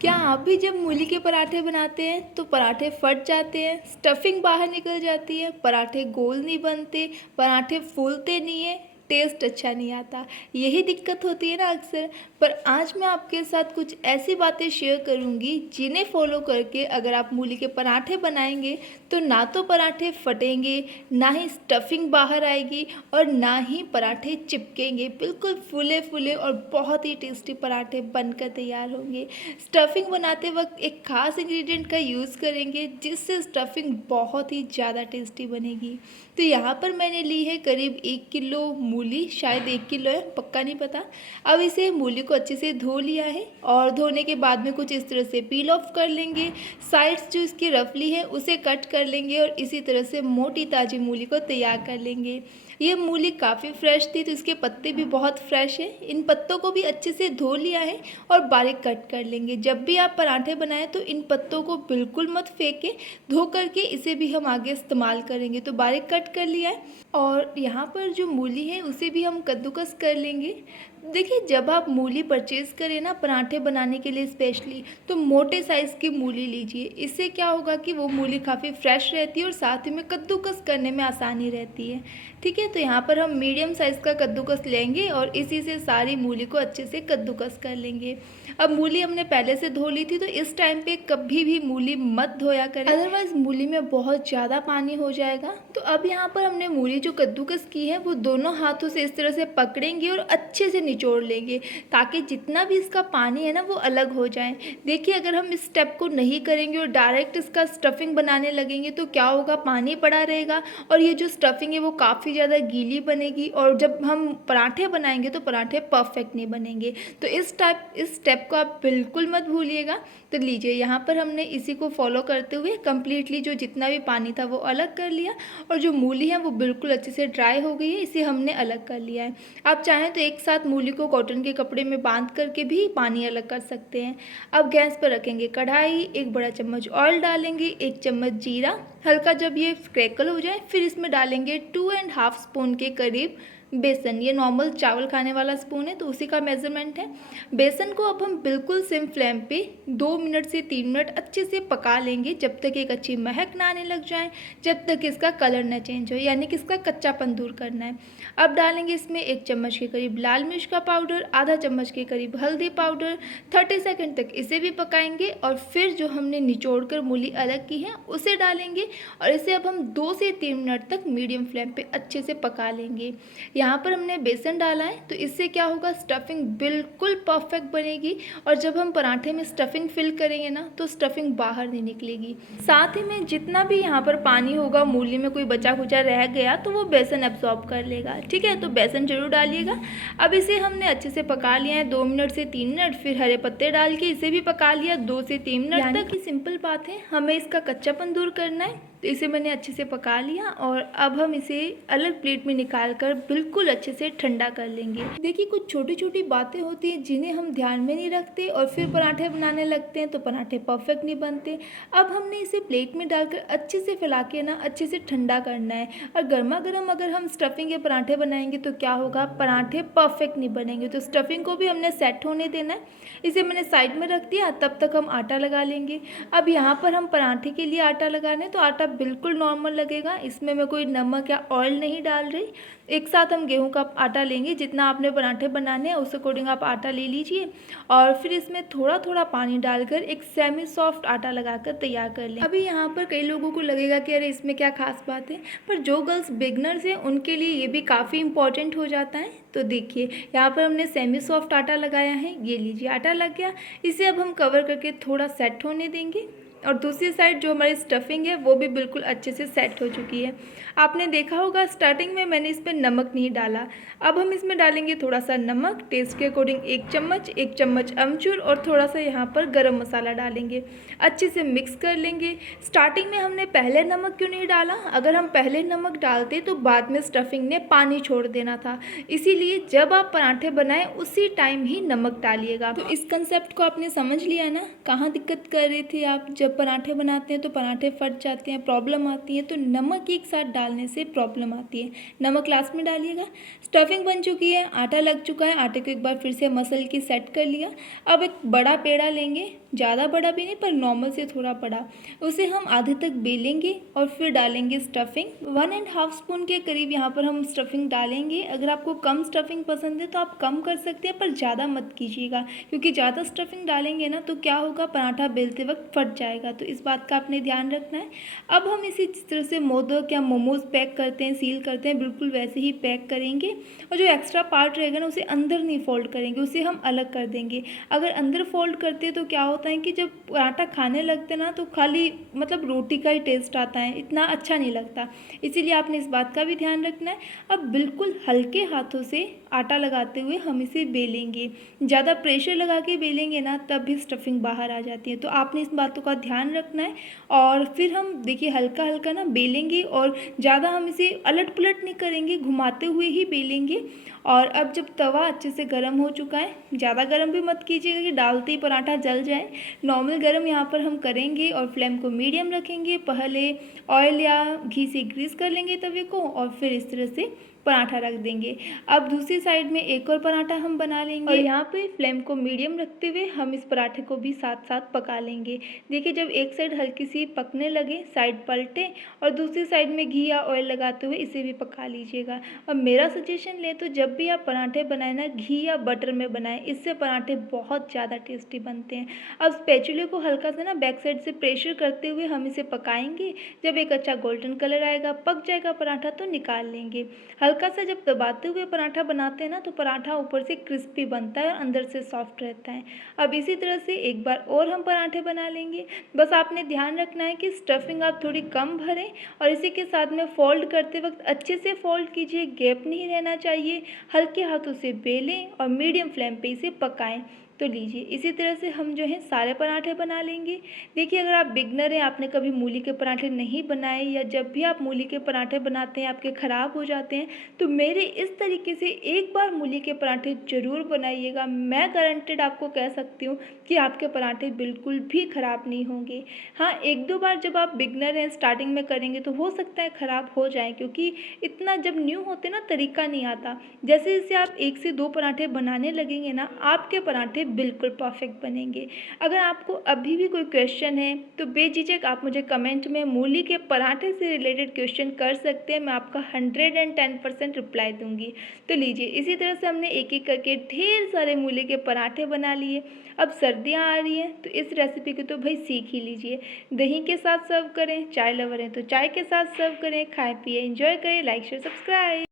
क्या आप भी जब मूली के पराठे बनाते हैं तो पराठे फट जाते हैं, स्टफिंग बाहर निकल जाती है, पराठे गोल नहीं बनते, पराठे फूलते नहीं हैं, टेस्ट अच्छा नहीं आता। यही दिक्कत होती है ना अक्सर। पर आज मैं आपके साथ कुछ ऐसी बातें शेयर करूंगी जिन्हें फॉलो करके अगर आप मूली के पराठे बनाएंगे तो ना तो पराठे फटेंगे, ना ही स्टफिंग बाहर आएगी और ना ही पराठे चिपकेंगे। बिल्कुल फूले फूले और बहुत ही टेस्टी पराठे बनकर तैयार होंगे। स्टफिंग बनाते वक्त एक ख़ास इंग्रेडिएंट का यूज़ करेंगे जिससे स्टफिंग बहुत ही ज़्यादा टेस्टी बनेगी। तो यहाँ पर मैंने ली है करीब 1 किलो मूली, शायद 1 किलो है, पक्का नहीं पता। अब इसे मूली को अच्छे से धो लिया है और धोने के बाद में कुछ इस तरह से पील ऑफ कर लेंगे। साइड्स जो इसकी रफली है उसे कट कर लेंगे और इसी तरह से मोटी ताज़ी मूली को तैयार कर लेंगे। ये मूली काफ़ी फ्रेश थी तो इसके पत्ते भी बहुत फ्रेश हैं। इन पत्तों को भी अच्छे से धो लिया है और बारीक कट कर लेंगे। जब भी आप पराठे बनाएं तो इन पत्तों को बिल्कुल मत फेंकें, धो करके इसे भी हम आगे इस्तेमाल करेंगे। तो बारीक कट कर लिया है और यहाँ पर जो मूली है उसे भी हम कद्दूकस कर लेंगे। देखिए, जब आप मूली परचेज़ करें ना पराठे बनाने के लिए स्पेशली, तो मोटे साइज़ की मूली लीजिए। इससे क्या होगा कि वो मूली काफ़ी फ्रेश रहती है और साथ ही में कद्दूकस करने में आसानी रहती है। ठीक है, तो यहाँ पर हम मीडियम साइज़ का कद्दूकस लेंगे और इसी से सारी मूली को अच्छे से कद्दूकस कर लेंगे। अब मूली हमने पहले से धो ली थी तो इस टाइम पे कभी भी मूली मत धोया करें, अदरवाइज़ मूली में बहुत ज़्यादा पानी हो जाएगा। तो अब यहाँ पर हमने मूली जो कद्दूकस की है वो दोनों हाथों से इस तरह से पकड़ेंगे और अच्छे से निचोड़ लेंगे ताकि जितना भी इसका पानी है ना वो अलग हो जाए। देखिए, अगर हम इस स्टेप को नहीं करेंगे और डायरेक्ट इसका स्टफिंग बनाने लगेंगे तो क्या होगा, पानी पड़ा रहेगा और ये जो स्टफिंग है वो काफ़ी ज़्यादा गीली बनेगी और जब हम पराठे बनाएंगे तो पराठे परफेक्ट नहीं बनेंगे। तो इस स्टेप को आप बिल्कुल मत भूलिएगा। तो लीजिए, यहाँ पर हमने इसी को फॉलो करते हुए कम्प्लीटली जो जितना भी पानी था वो अलग कर लिया और जो मूली है वो बिल्कुल अच्छे से ड्राई हो गई है, इसे हमने अलग कर लिया है। आप चाहें तो एक साथ मूली को कॉटन के कपड़े में बांध करके भी पानी अलग कर सकते हैं। अब गैस पर रखेंगे कढ़ाई, 1 बड़ा चम्मच ऑयल डालेंगे, 1 चम्मच जीरा। हल्का जब ये क्रैकल हो जाए फिर इसमें डालेंगे 2.5 स्पून के करीब बेसन। ये नॉर्मल चावल खाने वाला स्पून है तो उसी का मेज़रमेंट है। बेसन को अब हम बिल्कुल सिम फ्लेम पे 2 मिनट से 3 मिनट अच्छे से पका लेंगे जब तक एक अच्छी महक ना आने लग जाए, जब तक इसका कलर ना चेंज हो, यानी कि इसका कच्चापन दूर करना है। अब डालेंगे इसमें 1 चम्मच के करीब लाल मिर्च का पाउडर, आधा चम्मच के करीब हल्दी पाउडर। 30 सेकंड तक इसे भी पकाएंगे और फिर जो हमने निचोड़ कर मूली अलग की है उसे डालेंगे और इसे अब हम 2 से 3 मिनट तक मीडियम फ्लेम पे अच्छे से पका लेंगे। यहाँ पर हमने बेसन डाला है तो इससे क्या होगा, स्टफिंग बिल्कुल परफेक्ट बनेगी और जब हम पराठे में स्टफिंग फिल करेंगे ना तो स्टफिंग बाहर नहीं निकलेगी। साथ ही में जितना भी यहाँ पर पानी होगा, मूली में कोई बचा खुचा रह गया तो वो बेसन एब्जॉर्ब कर लेगा। ठीक है, तो बेसन जरूर डालिएगा। अब इसे हमने अच्छे से पका लिया है 2 मिनट से 3 मिनट, फिर हरे पत्ते डाल के इसे भी पका लिया 2 से 3 मिनट तक। यानी कि सिंपल बात है, हमें इसका कच्चापन दूर करना है। तो इसे मैंने अच्छे से पका लिया और अब हम इसे अलग प्लेट में निकाल कर बिल्कुल अच्छे से ठंडा कर लेंगे। देखिए, कुछ छोटी छोटी बातें होती हैं जिन्हें हम ध्यान में नहीं रखते और फिर पराठे बनाने लगते हैं तो पराठे परफेक्ट नहीं बनते। अब हमने इसे प्लेट में डालकर अच्छे से फैला के ना अच्छे से ठंडा करना है और गर्मा गर्म अगर हम स्टफिंग के पराठे बनाएंगे तो क्या होगा, पराठे परफेक्ट नहीं बनेंगे। तो स्टफिंग को भी हमने सेट होने देना है। इसे मैंने साइड में रख दिया, तब तक हम आटा लगा लेंगे। अब यहाँ पर हम पराठे के लिए आटा लगाने तो आटा बिल्कुल नॉर्मल लगेगा, इसमें मैं कोई नमक या ऑयल नहीं डाल रही। एक साथ हम गेहूं का आटा लेंगे, जितना आपने पराठे बनाने हैं उस अकॉर्डिंग आप आटा ले लीजिए और फिर इसमें थोड़ा थोड़ा पानी डालकर एक सेमी सॉफ्ट आटा लगाकर तैयार कर लें। अभी यहाँ पर कई लोगों को लगेगा कि अरे इसमें क्या खास बात है, पर जो गर्ल्स बिगनर्स हैं उनके लिए ये भी काफ़ी इंपॉर्टेंट हो जाता है। तो देखिए, यहाँ पर हमने सेमी सॉफ्ट आटा लगाया है, ये लीजिए आटा लग गया। इसे अब हम कवर करके थोड़ा सेट होने देंगे और दूसरी साइड जो हमारी स्टफिंग है वो भी बिल्कुल अच्छे से सेट हो चुकी है। आपने देखा होगा स्टार्टिंग में मैंने इस पर नमक नहीं डाला। अब हम इसमें डालेंगे थोड़ा सा नमक, टेस्ट के अकॉर्डिंग 1 चम्मच अमचूर और थोड़ा सा यहाँ पर गरम मसाला डालेंगे। अच्छे से मिक्स कर लेंगे। स्टार्टिंग में हमने पहले नमक क्यों नहीं डाला, अगर हम पहले नमक डालते तो बाद में स्टफिंग ने पानी छोड़ देना था। इसीलिए जब आप पराठे बनाएं उसी टाइम ही नमक डालिएगा। तो इस कंसेप्ट को आपने समझ लिया ना, कहाँ दिक्कत कर रही थी आप जब जब पराठे बनाते हैं तो पराठे फट जाते हैं, प्रॉब्लम आती है, तो नमक एक साथ डालने से प्रॉब्लम आती है। नमक लास्ट में डालिएगा। स्टफिंग बन चुकी है, आटा लग चुका है, आटे को एक बार फिर से मसल के सेट कर लिया। अब एक बड़ा पेड़ा लेंगे, ज़्यादा बड़ा भी नहीं पर नॉर्मल से थोड़ा बड़ा, उसे हम आधे तक बेलेंगे और फिर डालेंगे स्टफिंग। 1.5 स्पून के करीब यहाँ पर हम स्टफिंग डालेंगे। अगर आपको कम स्टफिंग पसंद है तो आप कम कर सकते हैं, पर ज़्यादा मत कीजिएगा, क्योंकि ज़्यादा स्टफिंग डालेंगे ना तो क्या होगा, पराठा बेलते वक्त फट जाएगा, तो इस बात का आपने ध्यान रखना है। अब हम इसी तरह से मोदक या मोमोज पैक करते हैं, सील करते हैं, बिल्कुल वैसे ही पैक करेंगे। और जो एक्स्ट्रा पार्ट रहेगा ना उसे अंदर नहीं फोल्ड करेंगे, उसे हम अलग कर देंगे। अगर अंदर फोल्ड करते हैं तो क्या होता है कि जब पराठा खाने लगते ना तो खाली मतलब रोटी का ही टेस्ट आता है, इतना अच्छा नहीं लगता, इसीलिए आपने इस बात का भी ध्यान रखना है। अब बिल्कुल हल्के हाथों से आटा लगाते हुए हम इसे बेलेंगे। ज़्यादा प्रेशर लगा के बेलेंगे ना तब भी स्टफिंग बाहर आ जाती है, तो आपने इस बातों का ध्यान रखना है। और फिर हम देखिए हल्का हल्का ना बेलेंगे और ज़्यादा हम इसे अलट पलट नहीं करेंगे, घुमाते हुए ही बेलेंगे। और अब जब तवा अच्छे से गर्म हो चुका है, ज़्यादा गर्म भी मत कीजिएगा कि डालते ही पराठा जल जाए, नॉर्मल गर्म यहाँ पर हम करेंगे और फ्लेम को मीडियम रखेंगे। पहले ऑयल या घी से ग्रीस कर लेंगे तवे को और फिर इस तरह से पराठा रख देंगे। अब दूसरी साइड में एक और पराठा हम बना लेंगे और यहाँ पे फ्लेम को मीडियम रखते हुए हम इस पराठे को भी साथ साथ पका लेंगे। देखिए जब एक साइड हल्की सी पकने लगे, साइड पलटे और दूसरी साइड में घी या ऑयल लगाते हुए इसे भी पका लीजिएगा। अब मेरा सजेशन ले तो जब भी आप पराठे बनाए ना, घी या बटर में बनाएं, इससे पराठे बहुत ज़्यादा टेस्टी बनते हैं। अब स्पैचुले को हल्का सा ना बैक साइड से प्रेशर करते हुए हम इसे पकाएंगे। जब एक अच्छा गोल्डन कलर आएगा, पक जाएगा पराठा, तो निकाल लेंगे। हल्का सा जब दबाते हुए पराठा बनाते हैं ना तो पराठा ऊपर से क्रिस्पी बनता है और अंदर से सॉफ्ट रहता है। अब इसी तरह से एक बार और हम पराठे बना लेंगे। बस आपने ध्यान रखना है कि स्टफिंग आप थोड़ी कम भरें और इसी के साथ में फोल्ड करते वक्त अच्छे से फोल्ड कीजिए, गैप नहीं रहना चाहिए। हल्के हाथों से बेलें और मीडियम फ्लेम पे इसे पकाएं। तो लीजिए इसी तरह से हम जो है सारे पराठे बना लेंगे। देखिए अगर आप बिगनर हैं, आपने कभी मूली के पराठे नहीं बनाए, या जब भी आप मूली के पराठे बनाते हैं आपके ख़राब हो जाते हैं, तो मेरे इस तरीके से एक बार मूली के पराठे ज़रूर बनाइएगा। मैं गारंटेड आपको कह सकती हूँ कि आपके पराठे बिल्कुल भी ख़राब नहीं होंगे। हाँ, एक दो बार जब आप बिगनर हैं, स्टार्टिंग में करेंगे तो हो सकता है ख़राब हो जाए, क्योंकि इतना जब न्यू होते ना तरीका नहीं आता। जैसे जैसे आप 1 से 2 पराठे बनाने लगेंगे ना, आपके पराठे बिल्कुल परफेक्ट बनेंगे। अगर आपको अभी भी कोई क्वेश्चन है तो बेझिझक आप मुझे कमेंट में मूली के पराठे से रिलेटेड क्वेश्चन कर सकते हैं, मैं आपका 110% रिप्लाई दूंगी। तो लीजिए इसी तरह से हमने एक एक करके ढेर सारे मूली के पराठे बना लिए। अब सर्दियाँ आ रही हैं तो इस रेसिपी को तो भाई सीख ही लीजिए। दही के साथ सर्व करें, चाय लवर हैं तो चाय के साथ सर्व करें, खाएं पिए एंजॉय करें। Like share subscribe.